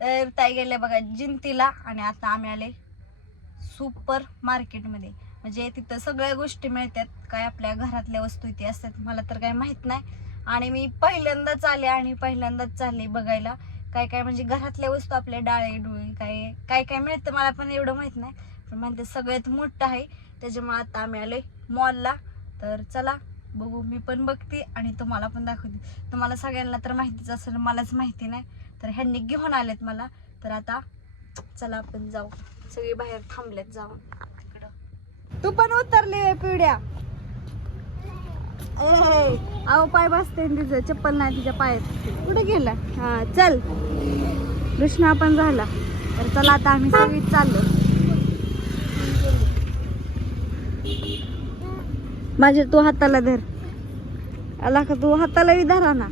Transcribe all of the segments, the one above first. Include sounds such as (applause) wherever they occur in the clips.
तर ताई गेले बघा जिंतीला आणि आता आम्ही आले सुपर मार्केटमध्ये. म्हणजे तिथं सगळ्या गोष्टी मिळतात. काय आपल्या घरातल्या वस्तू इथे असतात मला तर काय माहीत नाही. आणि मी पहिल्यांदाच आले आणि पहिल्यांदाच चालले बघायला. काय काय म्हणजे घरातल्या वस्तू आपल्या डाळे डुळे काय काय काय मिळतं मला पण एवढं माहीत नाही. पण म्हणते सगळ्यात मोठं आहे. त्याच्यामुळे आता आम्ही आलोय मॉलला. तर चला बघू मी पण बघते आणि तुम्हाला पण दाखवते. तुम्हाला सगळ्यांना तर माहितीच असेल मलाच माहिती नाही. तर ह्यांनी घेऊन आलेत मला. तर आता चला आपण जाऊ. सगळे बाहेर थांबलेत जाऊन तिकडं. तू पण उतरली पिढ्या. अहो पाय बसते तिचं. चप्पल नाही तिच्या पायात. कुठे गेला? हा चल. कृष्णा पण झाला. तर चला आता आम्ही सगळी चाललो. माझ्या तू हाताला धर. आला का तू? हाताला धरा ना.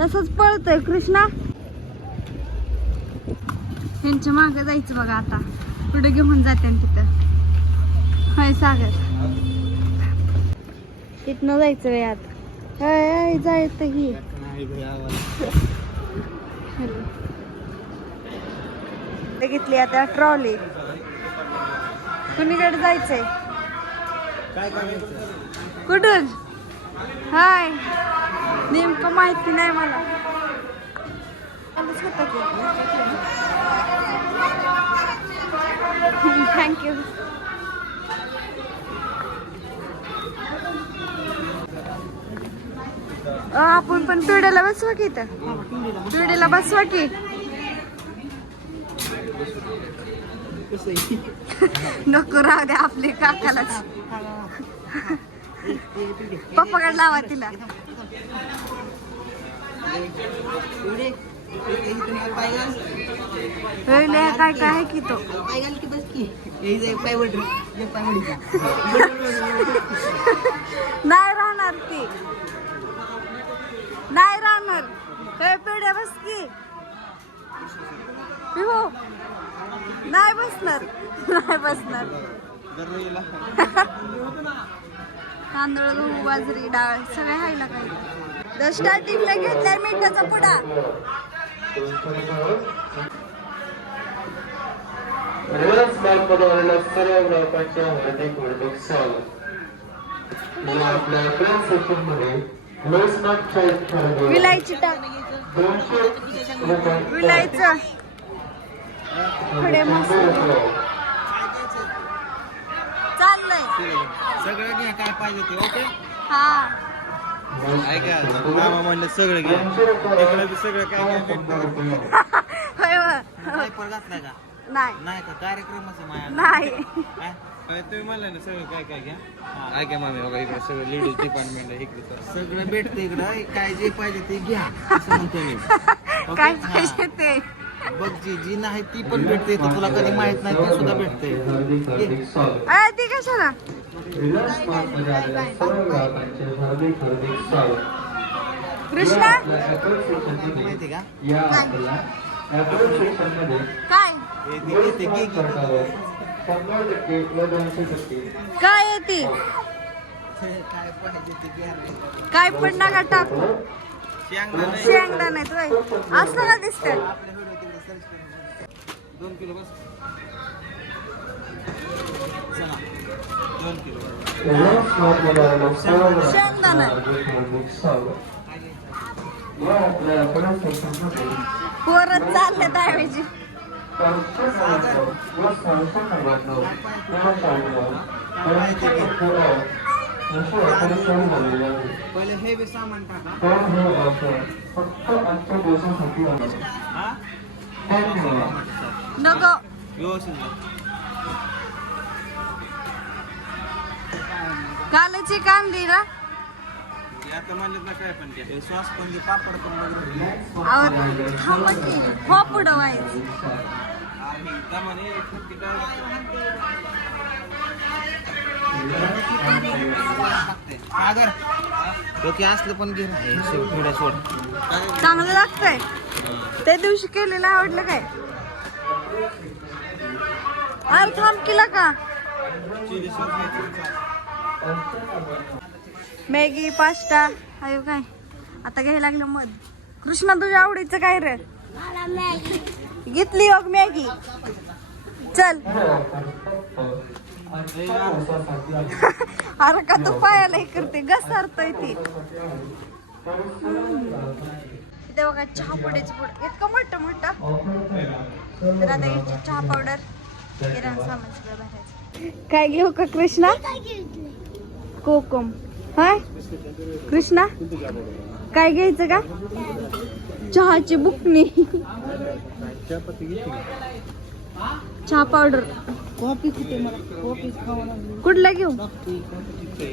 तसंच पळतोय. कृष्णा? त्यांच्या मागं जायचं बघा आता. पुढे घेऊन जाते तिथं. होय सागर. तिथनं जायचं वे आता. हय जायचं ही हॅलो. घेतली आता ट्रॉली. कुणीकडे जायचंय? काय करायचं कुठून? हाय. नेमकं माहिती नाही मला. थँक्यू आपण पण पिढ्याला बसवा की इथं पिढीला बसवा की नको राहू द्या आपली काकालाच पप्पाकडे लावा तिला काय काय आहे की तो. नाही राहणार ती. नाही राहणार. काय पेढ्या बस की. हो. नाही बसणार. नाही बसणार. तांदूळ गहू बाजरी डाळ सगळे आहे ना काही. तर स्टार्टिंगला घेतलाय मिठाचा पुडा. रिलायन्स मार्कमध्ये आलेल्या सर्व ग्राहकांच्या हार्दिक हार्दिक स्वागत मला आपल्या लोस मार्कच्या एक खरेदी विलायची टाक दोनशे विलायचं पुढे मस्त सगळं घे काय पाहिजे ते ओके हा ऐका मामा म्हणलं सगळं घे सगळं काय पर घातलाय का नाही. नाही का? कार्यक्रमच आहे माझ्या नाही. काय? अरे तुम्ही म्हणलं ना सगळं काय काय घ्या. हा, मामी बघा इकडे सगळं लेडीज डिपार्टमेंट आहे इकडे सगळं. सगळं भेटतं इकडं. काय जे पाहिजे ते घ्या असं म्हणतो मी? (laughs) काय हा. पाहिजे ते? बघ जी जी नाही ती पण भेटते तर तुला कधी माहीत नाही ती सुद्धा भेटते. हार्दिक हार्दिक स्वागत अय ती कशाला कृष्णा या माहिती का काय ती टक्के काय आहे ती? ते पण नका टाकू शेंगदाणे शेंगदाणे होय. असलं का करून दोन किलो बस. दोन किलो. शेंगदाणा. पोरच चालले त्याऐवजी चारशे नव्याण्णव व सहाशे नव्याण्णव किंवा दोनशे झालेली आहे तर हे फक्त आजच्या दिवसासाठी आहे धन्यवाद. कालची ना? हे आता म्हणलं ना काय पण हे सॉस पण घे पापड पण बघ अहो थांबा की. हो पुढं व्हायचं. आणि त्यामध्ये फक्त काय सागर डोके असलं पण घे ना. हे सोड, थोडं सोड चांगलं लागतंय. त्या दिवशी केलेलं आवडलं काय? अरे थांब केला का मॅगी पास्ता अयो काय? आता घ्यायला लागलं मध. कृष्णा तुझ्या आवडीचं काय रे? घेतली बघ मॅगी. चल. अरे का तू पायाला हे करते? घसरतोय ती. इथे बघा चहा पुडेच पुड. इतकं मोठं मोठा. तर आता याची चहा पावडर. किराणा सामान सगळं भरायचं काय घेऊ का कृष्णा? कोकम. हाय? कृष्णा? काय घ्यायचं का? चहाची बुकणी. चहा पावडर. कॉफी कुठे मला कुठला घेऊ?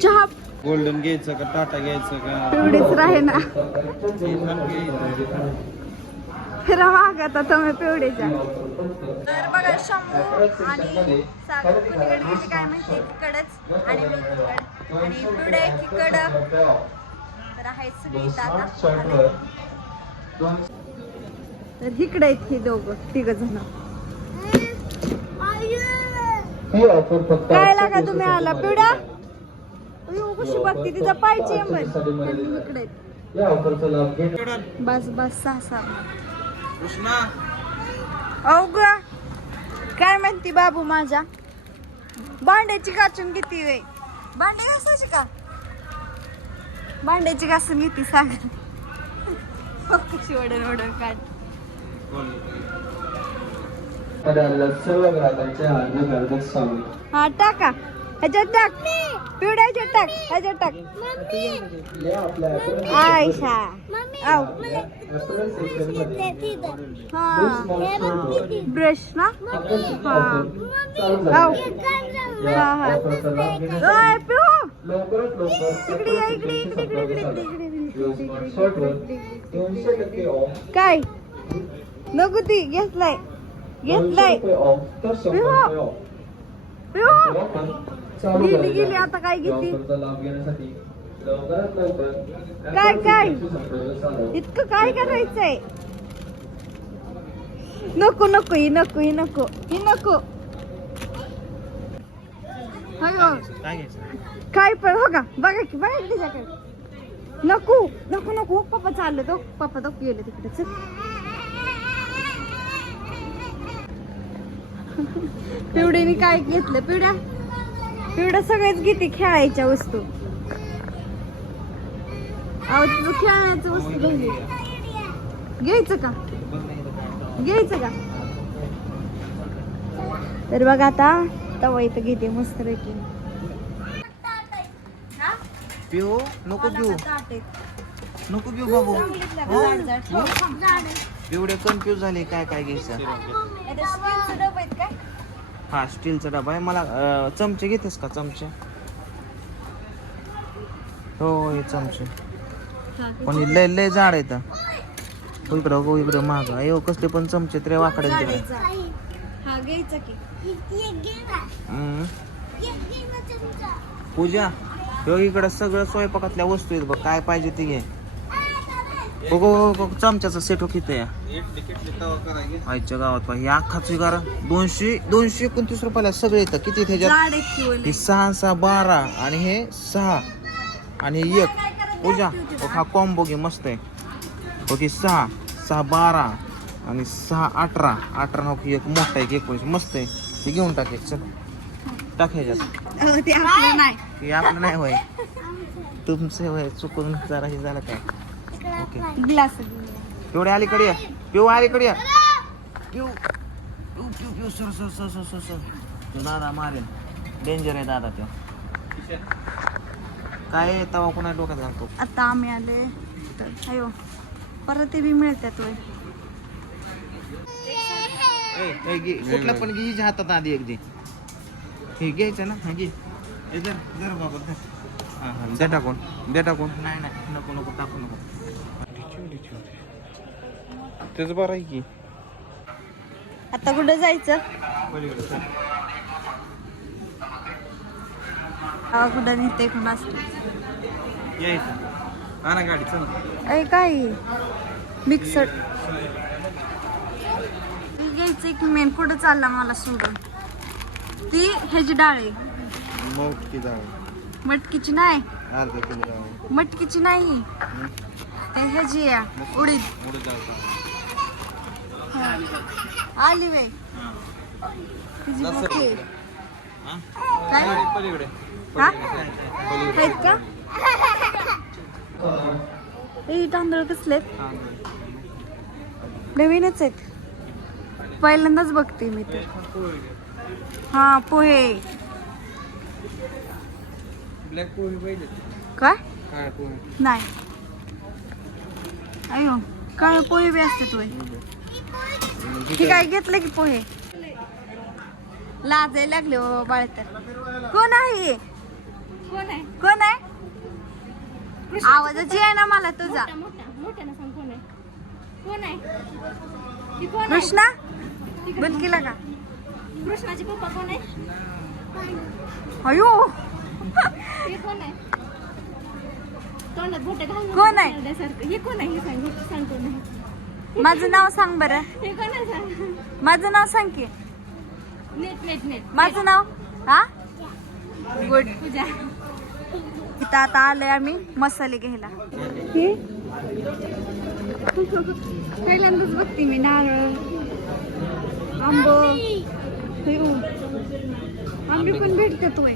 चहा. गोल्डन घ्यायचं का टाटा घ्यायचं का? पिवडीच राहे ना. फिरा माग आता तुम्ही पिवडीच्या तर बघा शंभू आणि सागर कुणीकडे गेली काय माहिती तिकडच. आणि मी तिकड. आणि पिवड्या तिकड. तर आहेत सगळी आता. तर इकडे आहेत हे दोघं तिघ जण. ही काय लागा तुम्ही आला? पिवड्या अयो, कशी बघते तिचा पाय चेंबर. इकडे बस बस सहा सहा. कृष्णा. अवघ. काय म्हणती बाबू माझ्या? भांड्याची घासून किती वे भांडे घासायची का? भांड्याची घासून किती सांग कशी वडण काढ. हा टाका ह्याच्यात टाक. पिवड्या ह्याच्यात टाक. ह्याच्यात टाक. आयशा. आव apparel section मध्ये हा small store ब्रश ना आकर्षक हा. offer चालू आव झाली या हा, हा. ऑफरचा लाभ घेण्यासाठी ओय, पिऊ लवकरात लवकर इकडे या, इकडे, इकडे, इकडे, इकडे, इकडे, इकडे, इकडे, Your smart shortवर दोनशे टक्के ऑफ काय नको ती घेतलाय घेतलाय रुपये ऑफ तर शंभर रुपये ऑफ पिऊ ऑफर चालू गेली झालेली गेली आहे. आता काय या घेते ऑफरचा लाभ घेण्यासाठी लवकरात लवकर काय, काय? इतकं काय करायचंय? नको नको ही नको ही नको ही नको. काय पण हो का? बघा की बघा की तिच्याकडे नको नको नको. पप्पा चाललं तो हो. पप्पा तो गेले तिकडे चल. पिवडीने काय घेतलं पिवड्या? पिवड्या सगळेच घेते खेळायच्या वस्तू. अहो तुझं खेळण्याचं वस्तू घ्यायची घ्यायचं का? घ्यायचं का? तर बघा आता तवा इथं घेते मस्त पैकी. पिऊ नको घेऊ नको घेऊ बाबू. एवढे कन्फ्युज झाले काय काय घ्यायचं? हा स्टीलचा डबा आहे. मला चमचे घेतेस का चमचे? हो हे चमचे. पण हे लय लय जाड आहेत. हो इकडं हो इकडं माग. अयो कसले पण चमचे तरी वाकडे हा पूजा हो इकडं सगळं स्वयंपाकातल्या वस्तू आहेत बघ. काय पाहिजे ते घे. बघ चमच्याचा सेट हो किती या आईच्या गावात पाहिजे अख्खाच गारा दोनशे दोनशे एकोणतीस रुपयाला सगळे येतं. किती त्याच्यात झाड. हे सहा सहा बारा आणि हे सहा आणि हे एक. पूजा बघ हा कॉम्बो घे मस्त आहे हे सहा सहा बारा आणि सहा अठरा अठरा नको एक मोठा एक एकोणीस मस्त आहे हे घेऊन टाक चल टाक ह्याच्यात अहो, ते आपलं नाही हे होय तुमचं होय चुकून जरा हे झालं काय ओके ग्लास पिवडे अलीकडे या पिऊ अलीकडे या पिऊ पिऊ पिऊ पिऊ sir sir sir sir sir तो दादा मारेल डेंजर आहे दादा तो काय तवा कोणा डोक्यात घालतो? आता आम्ही आले तर अयो परत ते बी मिळतात होय ए, ए, घे, कुठला पण घे हिच्या हातात आधी एक दे. हे घ्यायचं ना हा घे. ए, धर, धर बाबा धर. हा, हा, टाकून दे टाकून. नाही नाही नको नको टाकू नको. तेच बरं आहे की. आता कुठं जायचं? पलीकडे चल. कुठं नेते कुणास ना गाडी चल अय काय? मिक्सर घ्यायचंय की मेन कुठं चालला मला सोडून? ती ह्याची डाळ. आहे मग की जाऊ मटकीची नाही मटकीची नाही? ते ह्याची आहे उडीद. आली वे आहे. काय? हा? आहेत का? हे तांदूळ कसले नवीनच आहेत. पहिल्यांदाच बघते मी ते. हा पोहे. ब्लॅक पोहे पहिले काय? नाही. अयो काय पोहे बी असतात वय ठीक आहे घेतलं की पोहे? लाजाय लागले हो बाळ तर कोण आहे हे? कोण आहे कोण आहे आवाजाची आहे ना मला तुझा कोण आहे कृष्णा बंद केला का कृष्णाचे पप्पा कोण आहे अयो कोण आहे तोंडात बोटे कोण आहे? हे कोण आहे हे सांग हे सांग कोण आहे माझं नाव सांग बरं हे कोण आहे सांग माझं नाव सांग की नेट नेट नेट. माझं नाव? हा? गुड पूजा. इथं आता आलोय आम्ही मसाले घ्यायला. पहिल्यांदाच बघते मी नारळ आंब. आंबे पण भेटतात होय.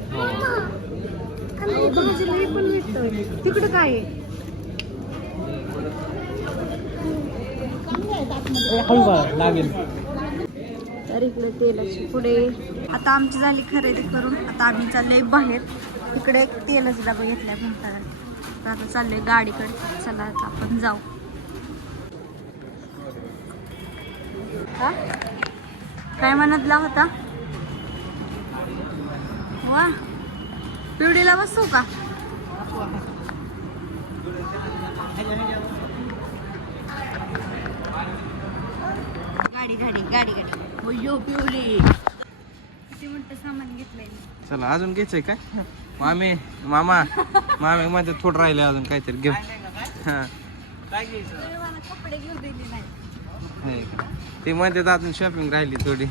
भाजीला हे पण भेटतोय. तिकडं काय आहे? तर इकडे तेलाची पुढे आता आमची झाली खरेदी करून. आता आम्ही चाललोय बाहेर. इकडे एक तेलाचा डबा घेतलाय म्हणतात तर आता चाललोय गाडीकडे. चला आता आपण जाऊ. हा? काय म्हणतला होता? वा. पिवडीला बसू का? गाडी गाडी गाडी गाडी. पिवली किती म्हणतं सामान घेतलंय चला अजून घ्यायचंय काय? मामे मामा मामे मध्ये थोडं राहिले अजून काहीतरी घेऊ हा. मला कपडे घेऊ दिले नाही का? ते म्हणतात अजून शॉपिंग राहिली थोडी.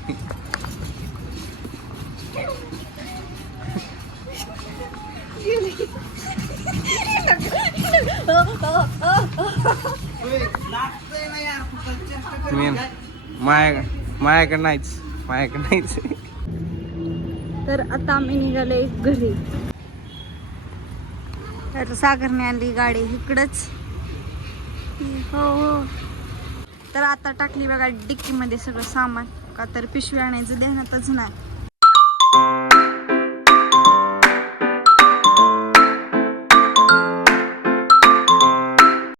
मेन. माया माझ्याकडे नाहीच. माझ्याकडे नाहीच. तर आता आम्ही निघालोय घरी. तर सागरने आणली गाडी इकडंच. हो हो. तर आता टाकली बघा डिक्कीमध्ये सगळं सामान. का तर पिशवी आणायचं ध्यानातच नाही.